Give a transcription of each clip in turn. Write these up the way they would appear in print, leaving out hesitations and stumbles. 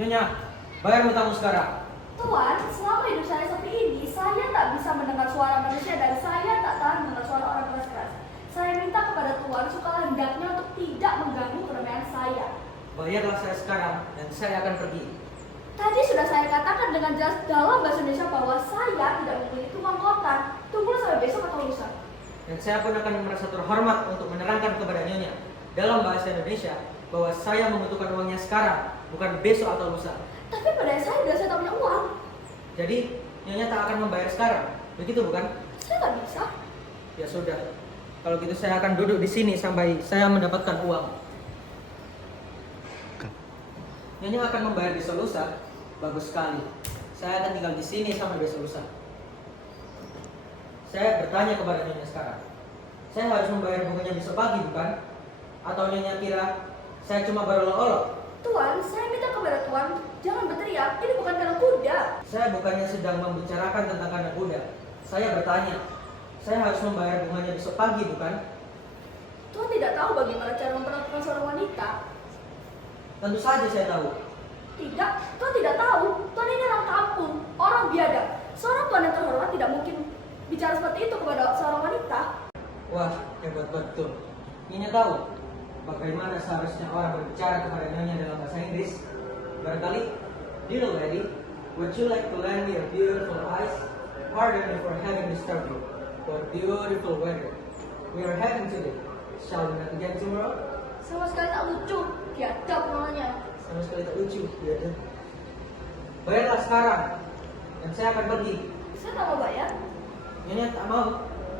Nyonya, bayar hutangmu sekarang. Tuan, selama hidup saya seperti ini, saya tak bisa mendengar suara manusia dan saya tak tahan mendengar suara orang keras-keras. Saya minta kepada Tuan, sukalah hendaknya untuk tidak mengganggu keramaian saya. Bayarlah saya sekarang dan saya akan pergi. Tadi sudah saya katakan dengan jelas dalam bahasa Indonesia bahwa saya tidak memiliki uang kotak. Tunggulah sampai besok atau lusa. Dan saya pun akan merasa terhormat untuk menerangkan kepada Nyonya dalam bahasa Indonesia bahwa saya membutuhkan uangnya sekarang, bukan besok atau lusa. Tapi pada saya tak punya uang. Jadi, Nyonya tak akan membayar sekarang. Begitu bukan? Saya tak bisa. Ya sudah. Kalau gitu saya akan duduk di sini sampai saya mendapatkan uang. Nyonya akan membayar besok lusa. Bagus sekali. Saya akan tinggal di sini sampai besok lusa. Saya bertanya kepada Nyonya sekarang. Saya harus membayar bunganya besok pagi bukan? Atau Nyonya kira saya cuma berolok-olok? Tuan, saya minta kepada Tuan, jangan berteriak. Ini bukan kandang kuda. Saya bukannya sedang membicarakan tentang kandang kuda. Saya bertanya. Saya harus membayar bunganya besok pagi bukan? Tuan tidak tahu bagaimana cara memperlakukan seorang wanita. Tentu saja saya tahu. Tidak, Tuan tidak tahu. Tuan ini orang kampung, orang biadab. Seorang Tuan yang terhormat tidak mungkin bicara seperti itu kepada seorang wanita. Wah, hebat betul. Nyonya tahu bagaimana seharusnya orang berbicara kepada Nyonya dalam bahasa Inggris? Barangkali, dear lady, would you like to lend me your beautiful eyes? Pardon me for having disturbed you. For beautiful weather we are having today. Shall we meet again tomorrow? Sama sekali tak lucu, biadab namanya. Sama sekali tak lucu, ya. Bayarlah sekarang, dan saya akan pergi. Saya tak mau bayar. Nyonya tak mau.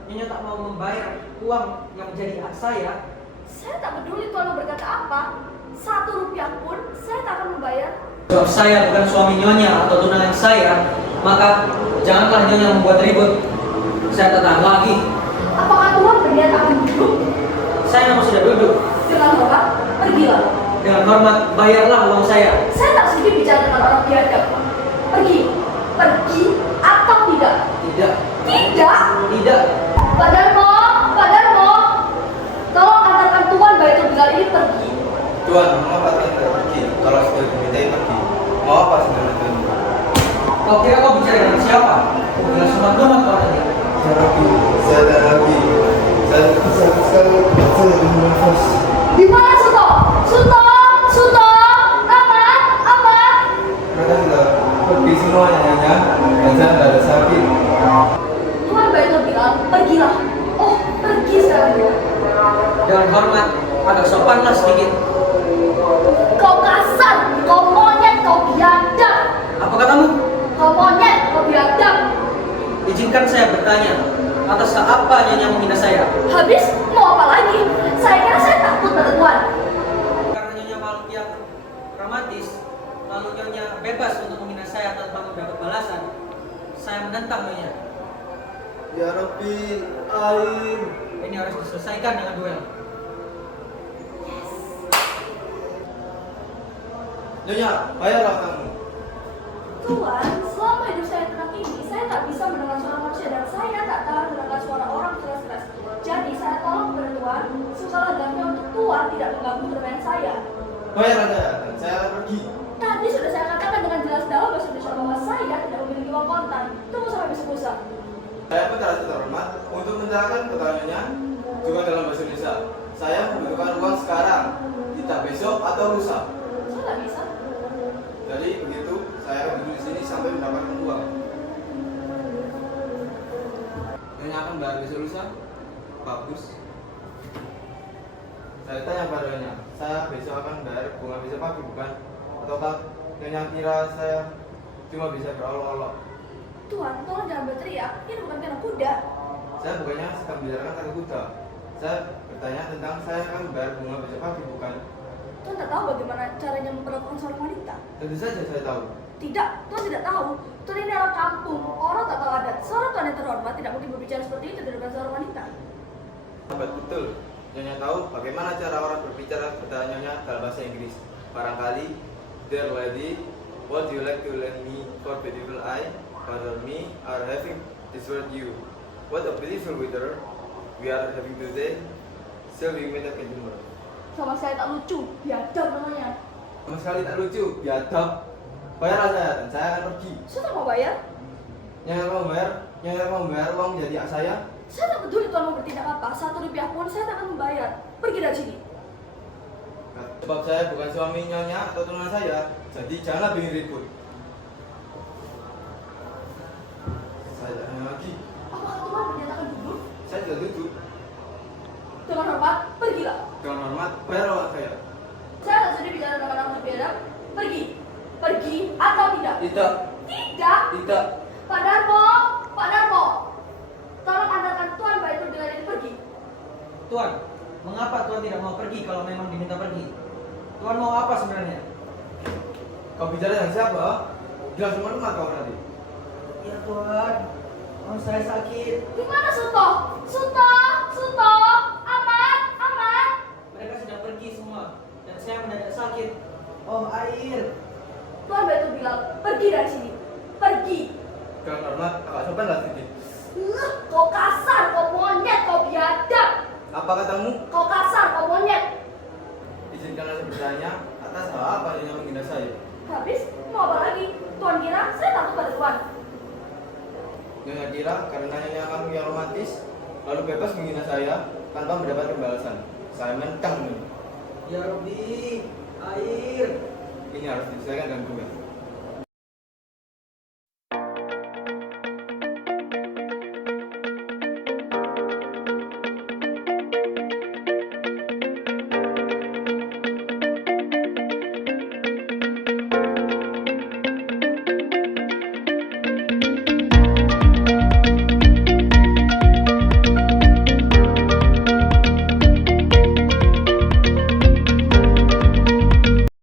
Nyonya tak mau membayar uang yang menjadi hak saya. Saya tak peduli Tuan mau berkata apa. 1 rupiah pun saya tak akan membayar. Sebab saya bukan suami Nyonya atau tunangan saya, maka janganlah Nyonya membuat ribut. Saya tak tahan lagi. Apakah Tuan berniat akan duduk? Saya memang sudah duduk. Dengan hormat, pergilah. Dengan hormat, bayarlah uang saya. Saya tak sedih bicara dengan orang biadab. Pergi. Pergi atau tidak? Tidak. Tidak. Tidak. Pak Darmo, tolong antarkan Tuan Baitul Bilal ini pergi. Tuan, mengapa Tuan tidak pergi? Kalau sudah dimintai pergi, mau apa sebenarnya Tuan? Kau kira kau bicara dengan siapa? Kau bilang sumat-sumat kau tadi. Ya Rabbi, saya tak Rabbi. Saya sakit sekali, saya ingin bernafas. Di mana Suto? Aman. Mereka sudah pergi semuanya, Nyonya, dan saya tidak ada sakit. Tuan Baitul Bilal, pergilah. Oh, pergi sekarang juga. Dengan hormat, agak sopanlah sedikit. Kau kasar, kau monyet, kau biadab. Apa katamu? Kau monyet, kau biadab. Izinkan saya bertanya, atas apa Nyonya menghina saya? Habis, mau apa lagi? Saya kira saya takut pada Tuan. Karena Nyonya makhluk yang dramatis, lalu Nyonya bebas untuk menghina saya tanpa mendapat balasan. Saya menentang Nyonya. Ya Rabbi, air. Ini harus diselesaikan dengan duel. Nyonya, bayarlah kamu. Tuan, selama hidup saya tenang ini, saya tak bisa mendengar suara manusia dan saya tak tahan mendengar suara orang keras-keras. Jadi saya tolong kepada Tuan, sukalah hendaknya untuk Tuan tidak mengganggu keramaian saya. Bayar aja, dan saya akan pergi. Tadi sudah saya katakan dengan jelas dalam bahasa Indonesia bahwa saya tidak memiliki uang kontan. Tunggu sampai besok lusa. Saya pun terasa terhormat untuk menerangkan pertanyaannya juga dalam bahasa Indonesia. Saya membutuhkan uang sekarang, tidak besok atau lusa. Saya tak bisa. Jadi begitu, saya akan duduk di sini sampai mendapatkan uang. Nyonya akan bayar besok lusa? Bagus. Saya tanya padanya, saya besok akan bayar bunga besok pagi bukan? Ataukah Nyonya kira saya cuma bisa berolok-olok? Tuan, tolong jangan berteriak. Ini bukan kandang kuda. Saya bukannya sedang membicarakan kata kuda. Saya bertanya tentang saya akan bayar bunga besok pagi bukan? Tuan tak tahu bagaimana caranya memperlakukan seorang wanita. Tentu saja saya tahu. Tidak, Tuan tidak tahu. Tuan ini orang kampung, orang tak tahu adat. Seorang Tuan yang terhormat tidak mungkin berbicara seperti itu di depan seorang wanita. Betul. Nyonya tahu bagaimana cara orang berbicara kepada Nyonya dalam bahasa Inggris. Barangkali, dear lady, what do you like to lend me for beautiful eye? Pardon me, are having this word you. What a beautiful weather we are having today. Shall we meet again tomorrow? Sama saya tak lucu, biadab namanya. Sama sekali tak lucu, biadab. Bayarlah saya dan saya akan pergi. Saya tak mau bayar. Yang mau membayar uang jadi hak saya. Saya tak peduli Tuhan mau bertindak apa. 1 rupiah pun saya tak akan membayar. Pergi dari sini. Sebab saya bukan suami nyonya atau tunangan saya, jadi janganlah bikin ribut. Saya tak nanya lagi. Apakah Tuhan menyatakan duduk? Saya tidak duduk. Dengan hormat, pergilah. Dengan hormat, bayar uang saya. Saya tak sudi bicara dengan orang berbeda. Pergi. Pergi atau tidak? Tidak. Tidak. Tidak. Pak Darmo. Pak Darmo. Tolong antarkan Tuan Mbak itu dengan ini pergi. Tuan, mengapa Tuan tidak mau pergi kalau memang diminta pergi? Tuan mau apa sebenarnya? Kau bicara dengan siapa? Bilang cuma rumah kau tadi. Ya Tuan, saya sakit. Di mana Suto? Suto. Suto. Aman. Aman. Mereka sudah pergi semua dan saya mendadak sakit. Oh, air. Tuan Mbak itu bilang pergi dari sini. Pergi. Dengan hormat, agak sopanlah sedikit. Kau kasar, kau monyet, kau biadab. Apa katamu? Kau kasar, kau monyet. Izinkanlah saya bertanya, atas hal apa dia menghina saya? Habis, mau apa lagi? Tuan kira saya takut pada Tuan. Nyonya kira karena nyonya kamu yang romantis, lalu bebas menghina saya tanpa mendapat pembalasan. Saya mentang ini. Ya Robbi, air. Ini harus diselesaikan dengan gue.